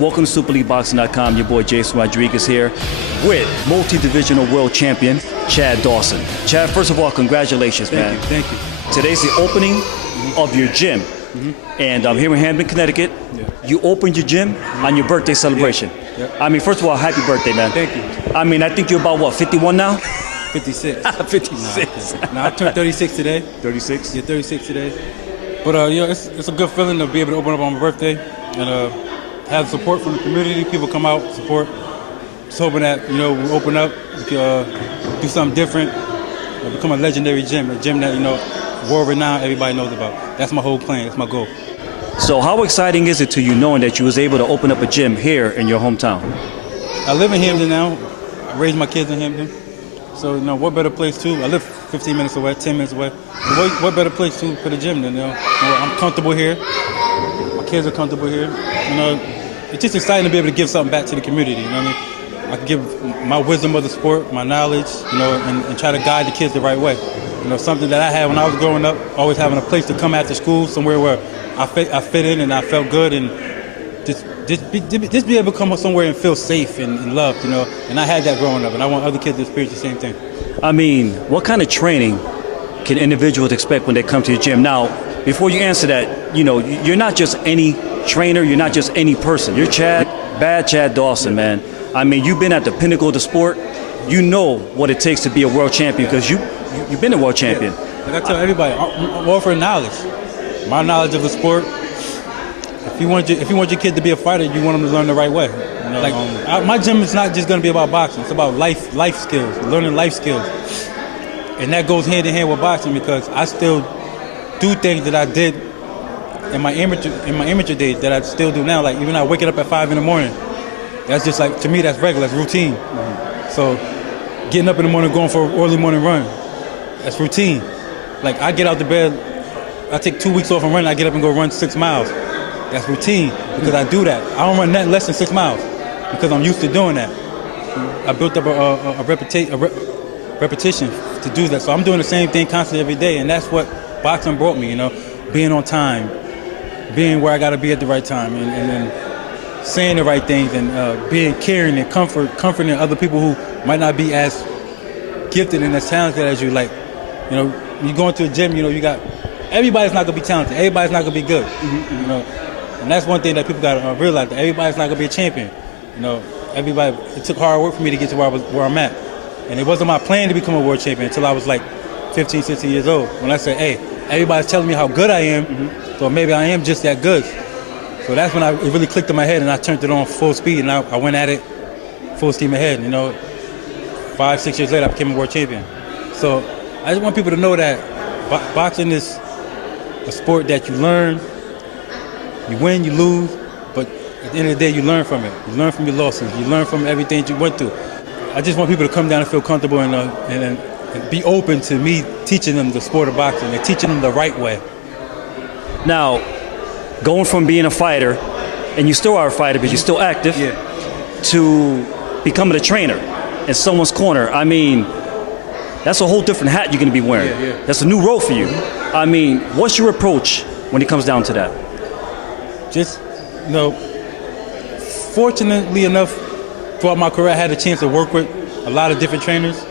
Welcome to SuperLeagueBoxing.com. Your boy Jason Rodriguez here with multi-divisional world champion Chad Dawson. Chad, first of all, congratulations, man. Thank you. Today's the opening of your gym. And I'm here in Hamden, Connecticut. Yeah. You opened your gym on your birthday celebration. Yeah. I mean, first of all, happy birthday, man. Thank you. I mean, I think you're about, what, 51 now? 56. 56. Now I turned 36 today. 36? Yeah, 36 today. But it's a good feeling to be able to open up on my birthday and have support from the community. People come out, support. Just hoping that, we open up, we can do something different, become a legendary gym, a gym that, world renowned, everybody knows about. That's my whole plan, that's my goal. So how exciting is it to you knowing that you was able to open up a gym here in your hometown? I live in Hamden now. I raised my kids in Hamden. So, what better place to? I live 15 minutes away, 10 minutes away. What better place to for the gym than, I'm comfortable here. My kids are comfortable here. It's just exciting to be able to give something back to the community, you know what I mean? I can give my wisdom of the sport, my knowledge, and try to guide the kids the right way. Something that I had when I was growing up, always having a place to come after school, somewhere where I fit in and I felt good, and just be able to come somewhere and feel safe and loved, And I had that growing up, and I want other kids to experience the same thing. I mean, what kind of training can individuals expect when they come to your gym? Now, before you answer that, you're not just any trainer, you're not just any person. You're Bad Chad Dawson, man. I mean, you've been at the pinnacle of the sport. You know what it takes to be a world champion because you've been a world champion. Yeah. Like I tell everybody, I'm offering knowledge. My knowledge of the sport. If you want your kid to be a fighter, you want them to learn the right way. My gym is not just going to be about boxing. It's about life skills, learning life skills, and that goes hand in hand with boxing because I still do things that I did in my amateur days that I still do now. Like even I waking up at 5 in the morning. That's just like to me that's regular, that's routine. So getting up in the morning, going for an early morning run, that's routine. Like I get out the bed, I take 2 weeks off from running, I get up and go run 6 miles. That's routine because I do that. I don't run nothing less than 6 miles because I'm used to doing that. I built up a repetition to do that. So I'm doing the same thing constantly every day, and that's what boxing brought me, being on time, being where I got to be at the right time, and then saying the right things, and being caring and comforting other people who might not be as gifted and as talented as you. Like, when you go into a gym, you got everybody's not gonna be talented, everybody's not gonna be good, and that's one thing that people gotta realize, that everybody's not gonna be a champion. Everybody. It took hard work for me to get to where I'm at, and it wasn't my plan to become a world champion until I was like 15, 16 years old. When I said, "Hey, everybody's telling me how good I am, so maybe I am just that good." So that's when it really clicked in my head, and I turned it on full speed, and I went at it full steam ahead. 5, 6 years later, I became a world champion. So I just want people to know that boxing is a sport that you learn, you win, you lose, but at the end of the day, you learn from it. You learn from your losses. You learn from everything that you went through. I just want people to come down and feel comfortable and be open to me teaching them the sport of boxing and teaching them the right way. Now, going from being a fighter, and you still are a fighter because you're still active, to becoming a trainer in someone's corner, I mean, that's a whole different hat you're going to be wearing. That's a new role for you. I mean, what's your approach when it comes down to that? Just, fortunately enough, throughout my career, I had a chance to work with a lot of different trainers.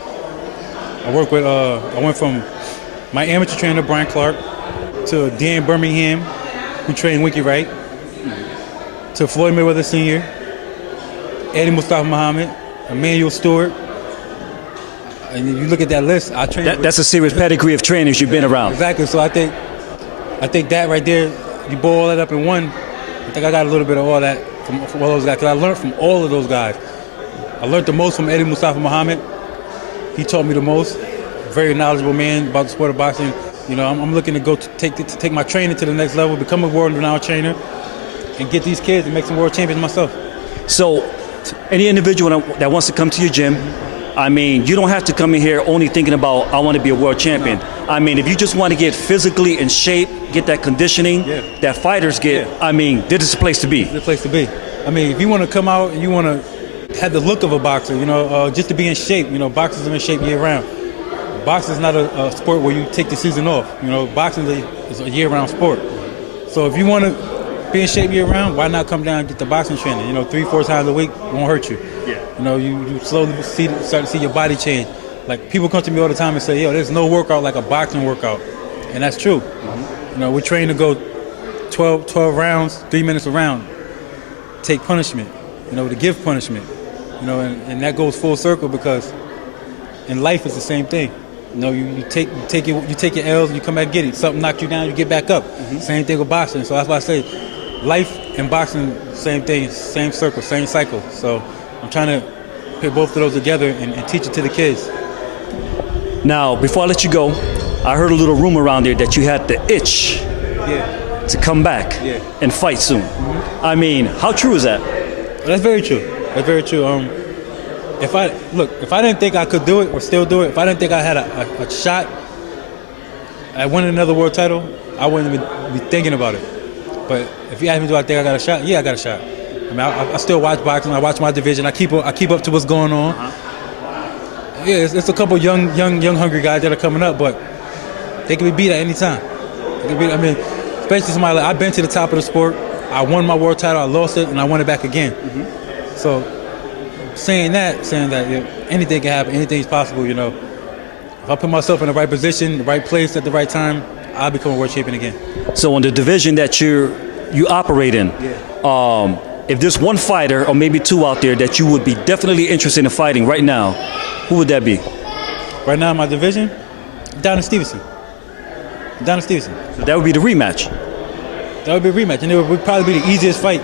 I went from my amateur trainer, Brian Clark, to Dan Birmingham, who trained Winky Wright, to Floyd Mayweather Sr., Eddie Mustafa Muhammad, Emmanuel Stewart. And you look at that list, I trained. That's a serious pedigree of trainers you've been around. Exactly. So I think that right there, you boil all that up in one. I think I got a little bit of all that from all those guys, because I learned from all of those guys. I learned the most from Eddie Mustafa Muhammad. He taught me the most. Very knowledgeable man about the sport of boxing. I'm looking to go take my training to the next level, become a world-renowned trainer, and get these kids and make some world champions myself. So, any individual that wants to come to your gym, I mean, you don't have to come in here only thinking about, I want to be a world champion. No. I mean, if you just want to get physically in shape, get that conditioning that fighters get, I mean, this is the place to be. This is the place to be. I mean, if you want to come out and you want to have the look of a boxer, just to be in shape, boxers are in shape year round. Boxing is not a sport where you take the season off. Boxing is a year-round sport. So if you want to be in shape year round, why not come down and get the boxing training? 3-4 times a week won't hurt you. Yeah. You slowly start to see your body change. Like, people come to me all the time and say, yo, there's no workout like a boxing workout. And that's true. Mm-hmm. We're trained to go 12 rounds, 3 minutes a round, take punishment, to give punishment. And that goes full circle because in life it's the same thing. You take your L's and you come back and get it. Something knocked you down, you get back up. Mm-hmm. Same thing with boxing. So that's why I say life and boxing, same thing, same circle, same cycle. So I'm trying to put both of those together and teach it to the kids. Now, before I let you go, I heard a little rumor around there that you had the itch to come back and fight soon. Mm-hmm. I mean, how true is that? That's very true. That's very true. If I didn't think I could do it or still do it, if I didn't think I had a shot at winning another world title, I wouldn't even be thinking about it. But if you ask me, do I think I got a shot? Yeah, I got a shot. I mean, I still watch boxing. I watch my division. I keep up to what's going on. Uh-huh. Yeah, it's a couple young hungry guys that are coming up, but they can be beat at any time. Especially somebody like I've been to the top of the sport. I won my world title. I lost it, and I won it back again. Mm-hmm. So, saying that anything can happen, anything's possible. If I put myself in the right position, the right place at the right time, I'll become a world champion again. So, in the division that you operate in, if there's one fighter or maybe two out there that you would be definitely interested in fighting right now, who would that be? Right now in my division, Dawson. So that would be the rematch. That would be a rematch, and it would probably be the easiest fight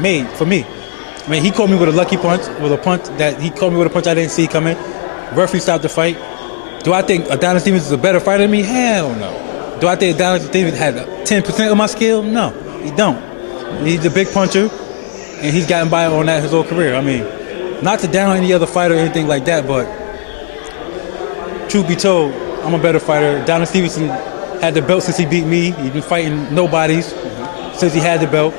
made for me. I mean, he caught me with a lucky punch, I didn't see coming. Referee stopped the fight. Do I think Adonis Stevens is a better fighter than me? Hell no. Do I think Adonis Stevens had 10% of my skill? No, he don't. He's a big puncher, and he's gotten by on that his whole career. I mean, not to down any other fighter or anything like that, but truth be told, I'm a better fighter. Adonis Stevenson had the belt since he beat me. He's been fighting nobodies since he had the belt.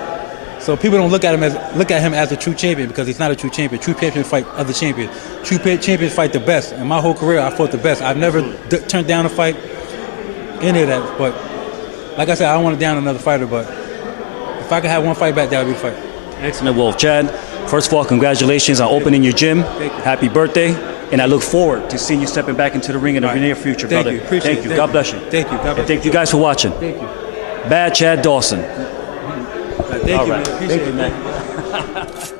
So people don't look at him as a true champion because he's not a true champion. True champions fight other champions. True champions fight the best. In my whole career, I fought the best. I've never turned down a fight, any of that. But like I said, I don't want to down another fighter. But if I could have one fight back, that would be the fight. Excellent. Well, Chad, first of all, congratulations on opening your gym. Happy birthday. And I look forward to seeing you stepping back into the ring in the near future, brother. Thank you. Appreciate it. Thank you. God bless you. Thank you. God bless and thank you guys for watching. Thank you. Bad Chad Dawson. Thank you, man. Appreciate it, man.